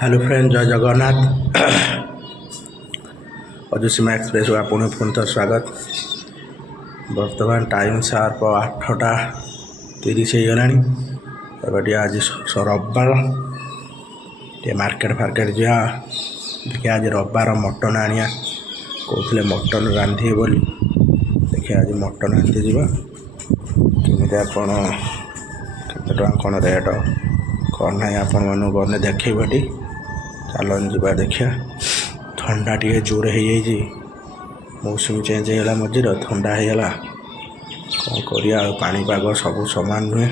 Hello friend जय Jagannath अजुसीमा express आपन पुनः तो स्वागत। बर्तमान टाइम सार्प 8:30 हो गला। आज रविवार टे मार्केट फार्केट जा देखिए। आज रविवार मटन आनिया कहते मटन रांधे बोली। देखिए आज मटन रांधि जा केमी आपण के कौन रेट कौन ना आपण मन गने देखी चलन जा देखिया। ठंडा टे जोर हो मौसम चेंज होगा मझीर ठंडा होगा कौन करिया पानीपाग सब सामान नुहे।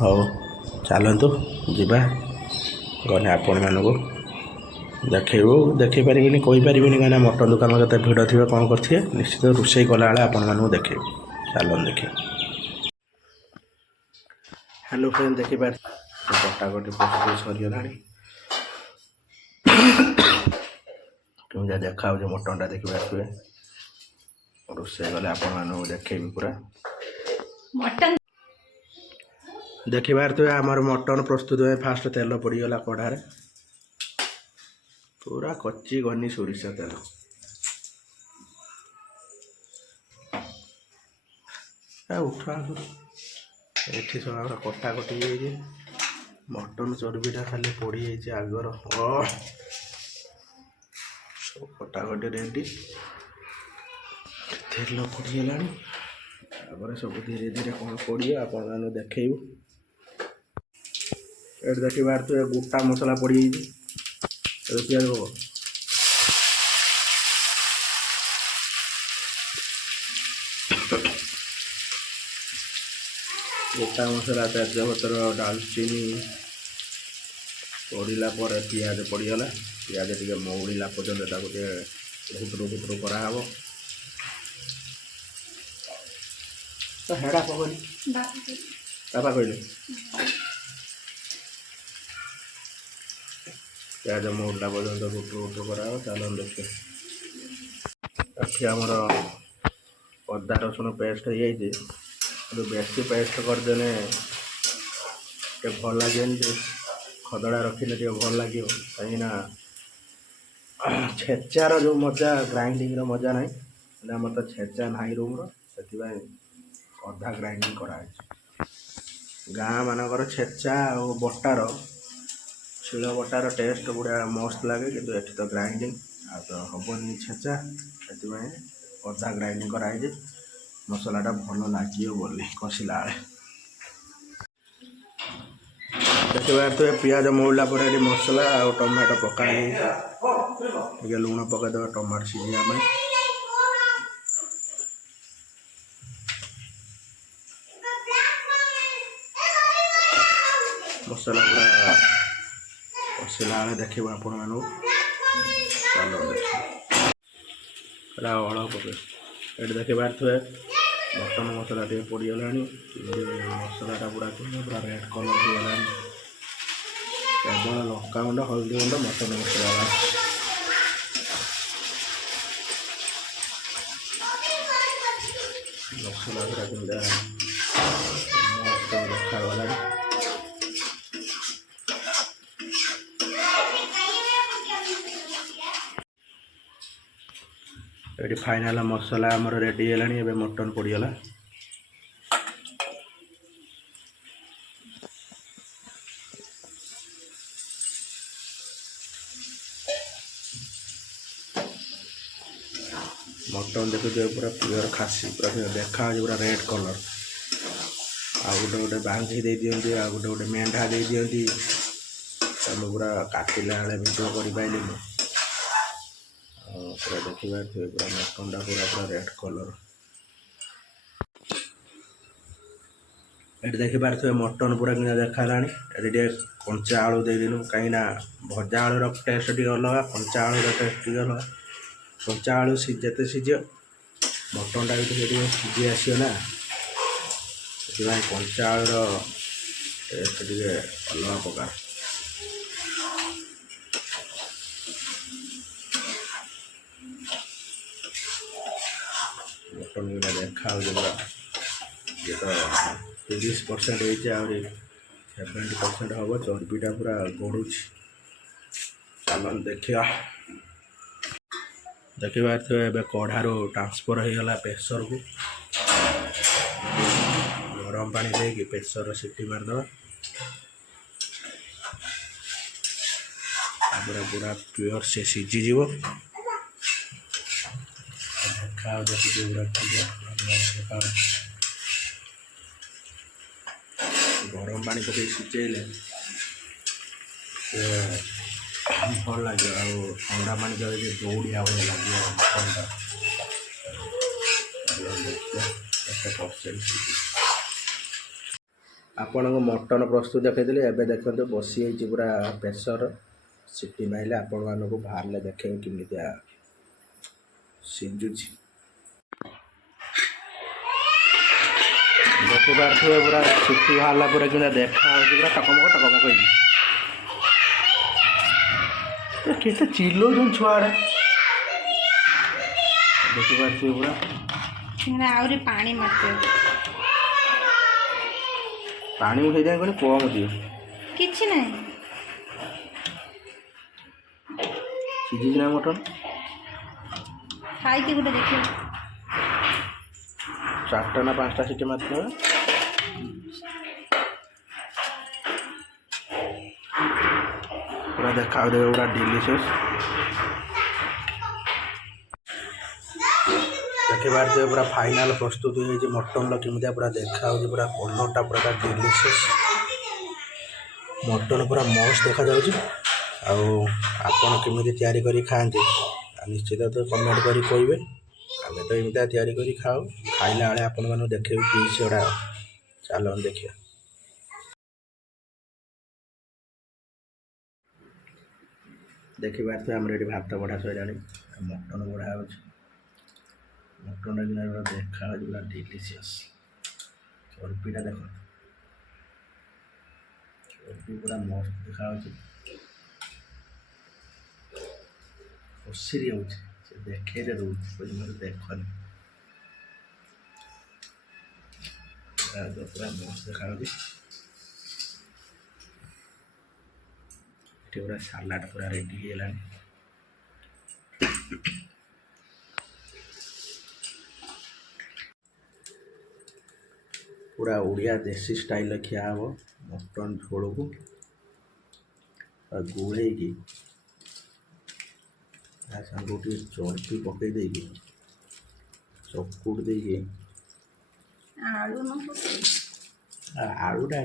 हाँ चलतु जा गने आपण मानक देखू देखपारे कहींपारे कहीं मटन दुकान के भिड़ थी कौन करेंगे निश्चित रोषे कला आपण मानक देखे। चलन देखिए। हेलो फ्रेंड देखिपार कटाकटी प्रस्तुत सरीगला केमी देखा मटनटा देखिए। रोषे गले आपण देखेबी पूरा मटन देखिबार तो आमर मटन प्रस्तुत हुए। फास्ट तेल पड़गला कढ़ारे पूरा कच्ची घनी सोरिष तेल। उठा ये सब कटाकटी मटन चर्बीटा खाली पड़ी आगर सब कटाकटी रेडी तेल पड़गला। सब धीरे धीरे कौन पड़े आपण मैंने देखू। ये देखिबार तो गोटा मसला पड़ी प्याज हम गोटा मसला तेजपत्र डालचीनी पड़ला पियाज पड़गला। पियाज टे मौड़ा पर्यटन भुटरू भुटरू कराव तो हेड़ा पकड़ी बाबा कहले प्याज मौड़ा पर्यटन भुटरू भुटरू कराव। चलन देखिए आमर अदा रसुण पेस्ट हो जाए बेसी पेस्ट करदे भल लगे। खदड़ा रखिले भल लगे कहीं छेचार जो मजा ग्राइंडिंग मजा ना आम तो छेचा ना रूम से अधा ग्राइंडिंग कराई। गाँ मानकर छेचा और बटार शिल बटार टेस्ट गुड़ा मस्त लगे कि तो ग्राइंडिंग आ तो हेनी छेचा से अधा ग्राइंडिंग कराई मसलाटा भल लगे बोली कषिला देखिए। तो पियाज मौला पर मसला आ टमाटो पकाई लुण पकईदे टमाटो सीझा मसला पूरा कषिला देखिए आपण मानू। चलो देखिए अड़ पके ये देखिए थे मटन मसला टे पड़गला। मसलाटा पूरा पूरा रेड कलर होगा केवल लंका गुंड हल्दी गुंड मटन मसला मसला पूरा केमती मस्त देखा। ये फाइनाल मसला आमर रेडी है मटन पड़गला। मटन देखो पूरा प्योर खासी पूरा देखा पूरा रेड कलर आ गोटे गोटे बांधी दे दिखती आ गोटे गोटे मेंढा दे दिखती तुम पूरा काटिला भिडियो कर पारे पूरा देखा पूरा मटनटा पूरा पूरा रेड कलर। ये देखी पारे मटन पूरा कि देखा ये कंचा आलू देदेलु कहीं भजा आलूर टेस्ट टे अलग कंचा आलूर टेस्ट टे अलग। कंचा आलू जिते सीझ मटनटा भी सीझी आसो ना से कंचा आलूर टेस्ट टे अलग प्रकार। मटन देखा ये तो 30% 70% हम चर्बीटा पूरा गड़ुच। चलो देखिए देखिए ए कढ़ार ट्रांसफर हो गला प्रेसर को गरम पानी दे प्रेसर सीटी मारदे पूरा पूरा प्योर से सीझीज देखा देखिए पूरा गरम पानी पकड़ सीझेले भल लगे ठंडा पानी दे दौड़िया भाई लगे आपण मटन प्रस्तुत देखी एवं देखते बसी पूरा प्रेसर सीटी मारे आपण मानक बाहर देखे केमी सीझुची देखिए पूरा सीटी बाहर पूरा कि देखा पूरा टकमक टकमक केते चिल्लौन छुआड़ा देखिए पूरा आहरी पानी मत पानी उठे जाए कम दियो किछि नहीं सीझी ना मटन खाई गोटे देखिए 4टा ना 5टा सीटी मारते पूरा देखा पूरा डिलीशियस देखिए पूरा फाइनल प्रस्तुत हो मटन केमी पूरा देखा पूरा कलरटा पूरा डिलीशियस मटन पूरा मस्त देखा आपण केमी तैयारी करी खाते निश्चित तो कमेंट करी कहे आम तो एमती तैयारी करी खाऊ खाइला बेले आपण मैंने देखे पीस गुड़ा चलो देखिए देखिए आम ये भात बढ़ा सर मटन बढ़ा हो मटन देखा पूरा डिलीशियस चर्बीटा देख चर्बी पूरा मस्त देखा खुशी देखे रोज देखनी पूरा मस्त देखा पूरा सालाड पूरा रेडी है पूरा उड़िया देसी स्टाइल खिया हम मटन झोल को गोले सांगे चर्बी पकई दे चकुट दे आलूटा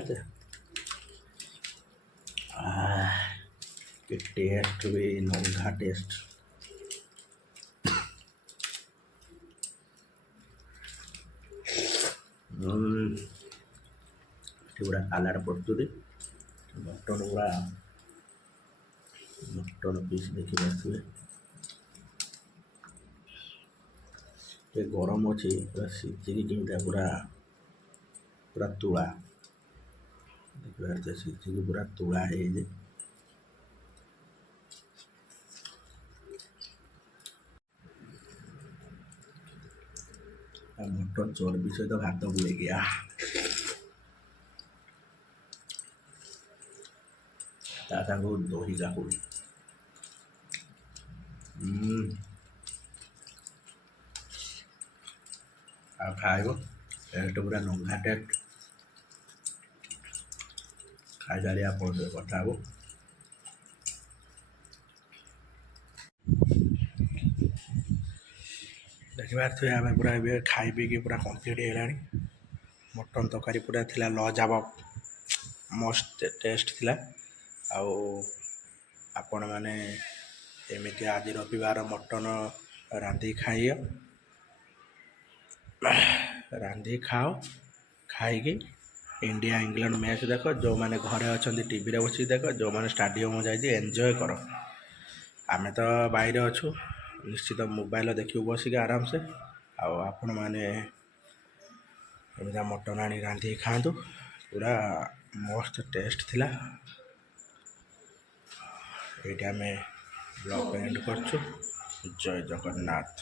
टेस्ट भी नंगा टेस्ट पूरा सालाड प्रस्तुति मटन पूरा मटन पीस देखी पारे ये गरम अच्छे पूरा सीझी केमी पूरा पूरा तुला देखिए सीझी पूरा तुला है मटन चर्बी सहित भात बुले गया सांग दही काकुड़ी खाइब टेस्ट पूरा नंगा टेस्ट खाई सारी आप कथा हे देखिए आम पूरा खाई पी पूरा कम्प्लीट है मटन तरकारी पूरा थिला लाजवाब मस्त टेस्ट थिला आपण मैंने एमती आज रविवार मटन रांधि खाओ खाई इंडिया इंग्लैंड मैच देख जो मैंने घरे अच्छा टीवी बस देख जो मैंने स्टाडियम जाए एंजॉय कर आम तो बाहर अच्छु निश्चित मोबाइल देखिए बसिक आराम से आपण मैंने मटन आनी रांधि खातु पूरा मस्त टेस्ट थिला ये ब्लॉग एंड कर जय जगन्नाथ।